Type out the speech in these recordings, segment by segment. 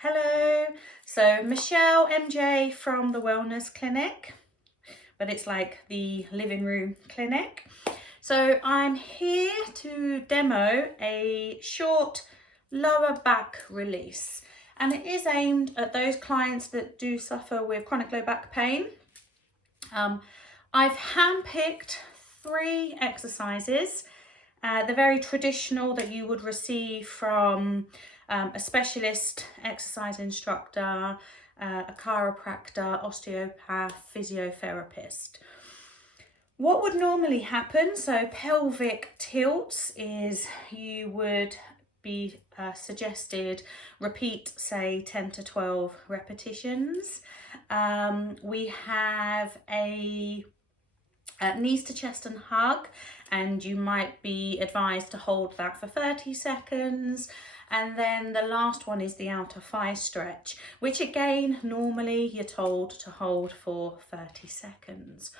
Hello, so Michelle MJ from the Wellness Clinic, but it's like the living room clinic. So I'm here to demo a short lower back release, and it is aimed at those clients that do suffer with chronic low back pain. I've handpicked 3 exercises. They're very traditional that you would receive from a specialist exercise instructor, a chiropractor, osteopath, physiotherapist. What would normally happen, so pelvic tilts, is you would be suggested repeat, say, 10 to 12 repetitions. We have a knees to chest and hug, and you might be advised to hold that for 30 seconds. And then the last one is the outer thigh stretch, which again, normally you're told to hold for 30 seconds.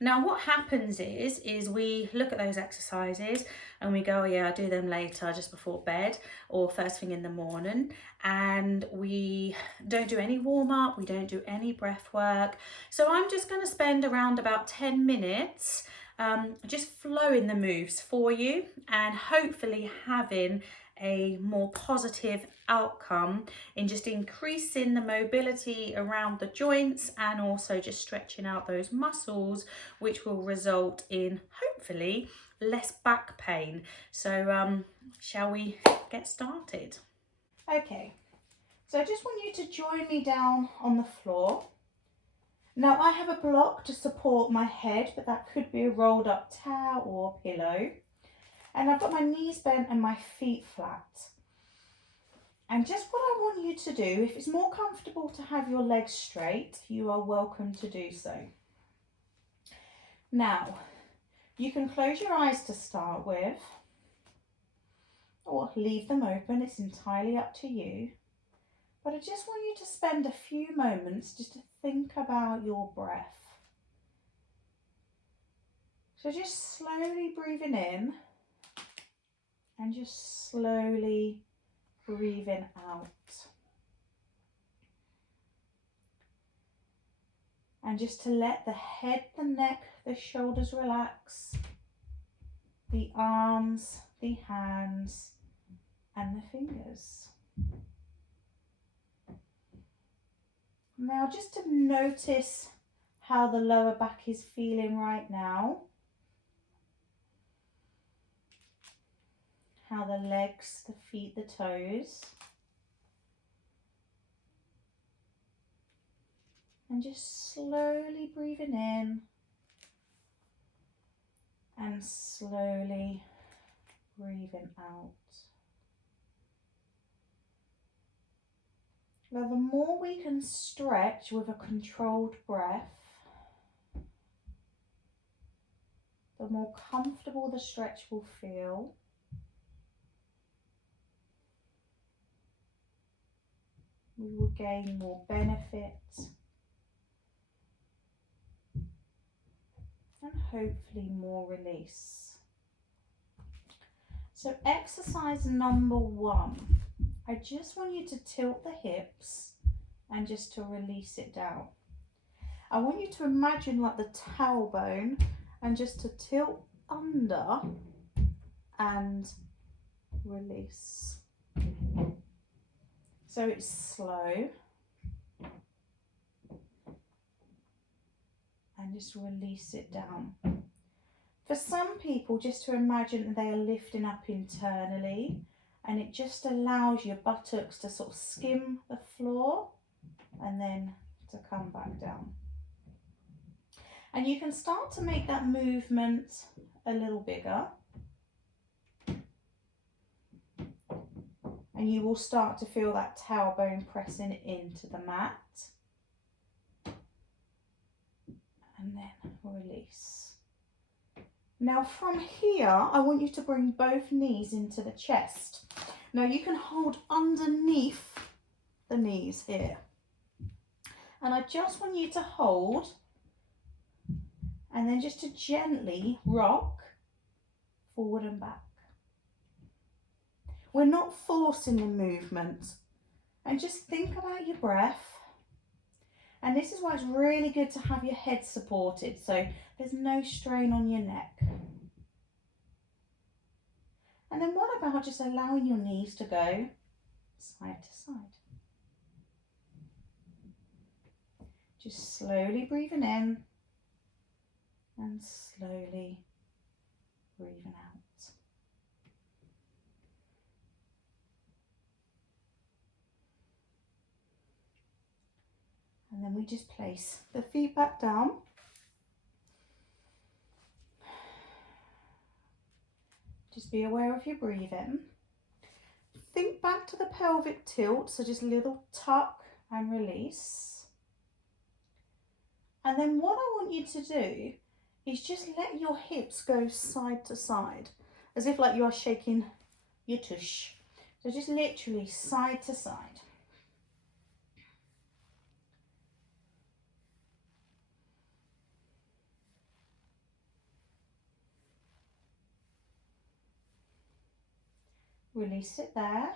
Now what happens is we look at those exercises and we go, oh yeah, I'll do them later, just before bed or first thing in the morning, and we don't do any warm up, we don't do any breath work. So I'm just going to spend around about 10 minutes just flowing the moves for you and hopefully having a more positive outcome in just increasing the mobility around the joints and also just stretching out those muscles, which will result in hopefully less back pain. So shall we get started? Okay, so I just want you to join me down on the floor. Now I have a block to support my head, but that could be a rolled up towel or pillow. And I've got my knees bent and my feet flat. And just what I want you to do, if it's more comfortable to have your legs straight, you are welcome to do so. Now, you can close your eyes to start with, or leave them open, it's entirely up to you. But I just want you to spend a few moments just to think about your breath. So just slowly breathing in and just slowly breathing out. And just to let the head, the neck, the shoulders relax, the arms, the hands, and the fingers. Now just to notice how the lower back is feeling right now. How the legs, the feet, the toes. And just slowly breathing in and slowly breathing out. Now the more we can stretch with a controlled breath, the more comfortable the stretch will feel. We will gain more benefit and hopefully more release. So exercise number 1, I just want you to tilt the hips and just to release it down. I want you to imagine like the tailbone and just to tilt under and release. So it's slow. And just release it down. For some people, just to imagine that they are lifting up internally, and it just allows your buttocks to sort of skim the floor and then to come back down. And you can start to make that movement a little bigger. And you will start to feel that tailbone pressing into the mat. And then release. Now from here, I want you to bring both knees into the chest. Now you can hold underneath the knees here. And I just want you to hold and then just to gently rock forward and back. We're not forcing the movement. And just think about your breath. And this is why it's really good to have your head supported, so there's no strain on your neck. And then what about just allowing your knees to go side to side? Just slowly breathing in and slowly breathing out. And then we just place the feet back down. Just be aware of your breathing. Think back to the pelvic tilt, so just a little tuck and release. And then what I want you to do is just let your hips go side to side, as if like you are shaking your tush. So just literally side to side. Release it there. I'm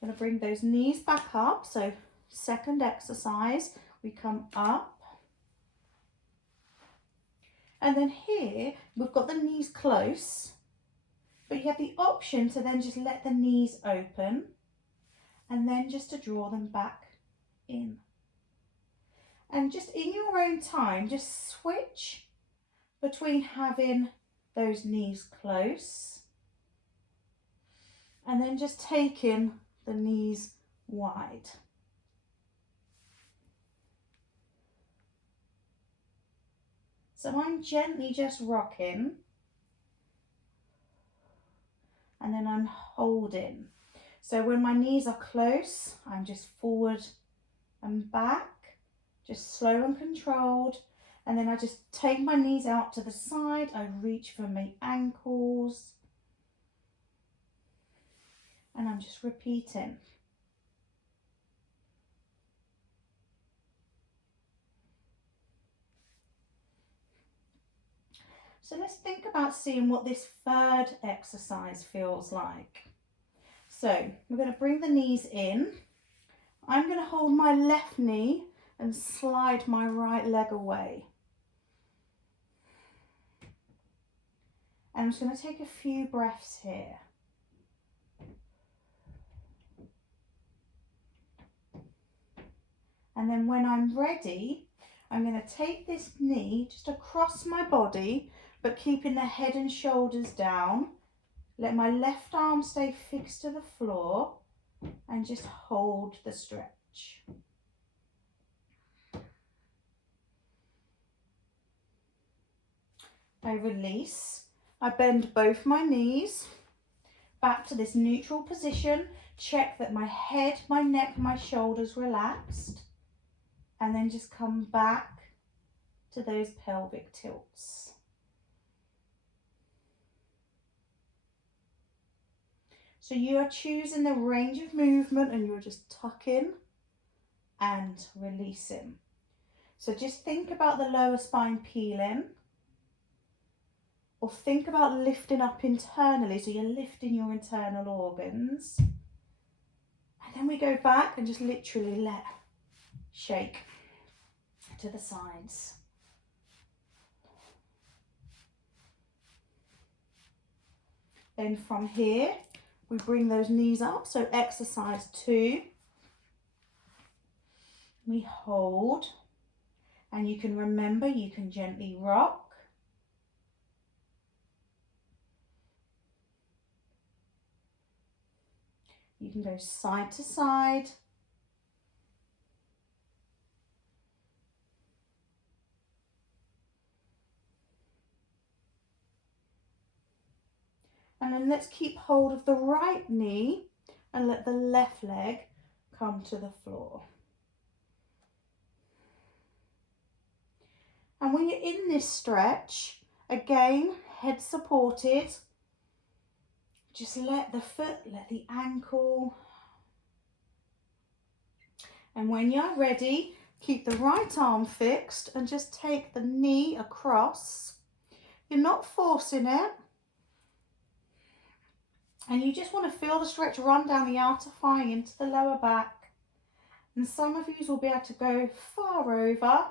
going to bring those knees back up. So second exercise, we come up. And then here, we've got the knees close, but you have the option to then just let the knees open and then just to draw them back in. And just in your own time, just switch between having those knees close and then just taking the knees wide. So I'm gently just rocking and then I'm holding. So when my knees are close, I'm just forward and back, just slow and controlled. And then I just take my knees out to the side. I reach for my ankles. And I'm just repeating. So let's think about seeing what this third exercise feels like. So we're going to bring the knees in. I'm going to hold my left knee and slide my right leg away. And I'm just going to take a few breaths here. And then when I'm ready, I'm going to take this knee just across my body, but keeping the head and shoulders down. Let my left arm stay fixed to the floor and just hold the stretch. I release. I bend both my knees back to this neutral position. Check that my head, my neck, my shoulders relaxed. And then just come back to those pelvic tilts. So you are choosing the range of movement and you're just tucking and releasing. So just think about the lower spine peeling, or think about lifting up internally. So you're lifting your internal organs. And then we go back and just literally let shake to the sides. Then from here, we bring those knees up. So exercise 2. We hold, and you can remember, you can gently rock. You can go side to side. And then let's keep hold of the right knee and let the left leg come to the floor. And when you're in this stretch, again, head supported, just let the foot, let the ankle. And when you're ready, keep the right arm fixed and just take the knee across. You're not forcing it. And you just want to feel the stretch run down the outer thigh into the lower back. And some of you will be able to go far over,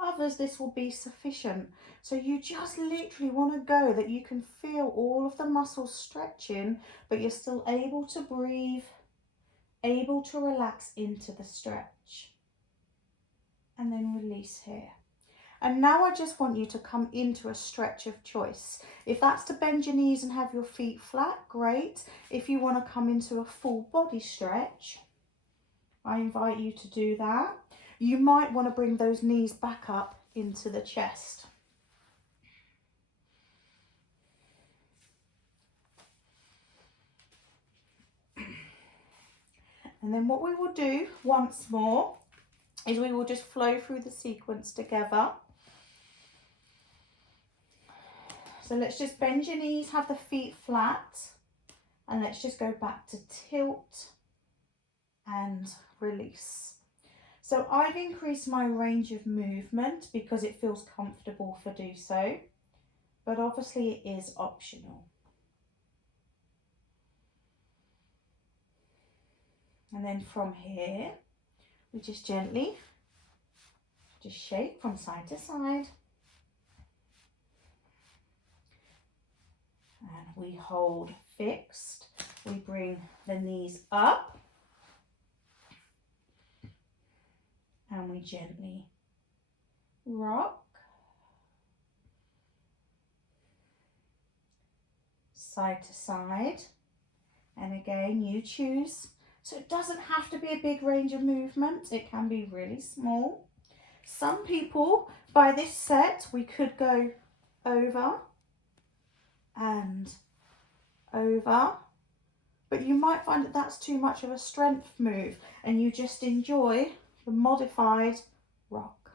others this will be sufficient. So you just literally want to go that you can feel all of the muscles stretching, but you're still able to breathe, able to relax into the stretch. And then release here. And now I just want you to come into a stretch of choice. If that's to bend your knees and have your feet flat, great. If you want to come into a full body stretch, I invite you to do that. You might want to bring those knees back up into the chest. And then what we will do once more is we will just flow through the sequence together. So let's just bend your knees, have the feet flat, and let's just go back to tilt and release. So I've increased my range of movement because it feels comfortable to do so, but obviously it is optional. And then from here, we just gently just shake from side to side. And we hold fixed. We bring the knees up. And we gently rock. Side to side. And again, you choose. So it doesn't have to be a big range of movement. It can be really small. Some people, by this set, we could go over and over. But you might find that that's too much of a strength move and you just enjoy the modified rock.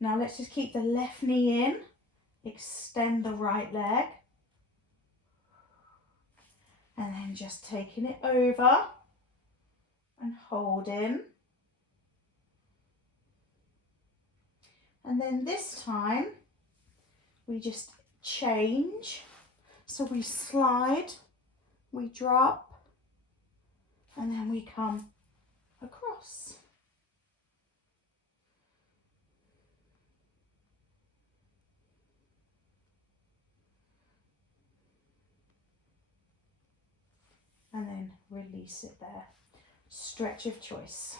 Now let's just keep the left knee in, extend the right leg, and then just taking it over and holding. And then this time we just change. So we slide, we drop, and then we come across. And then release it there. Stretch of choice.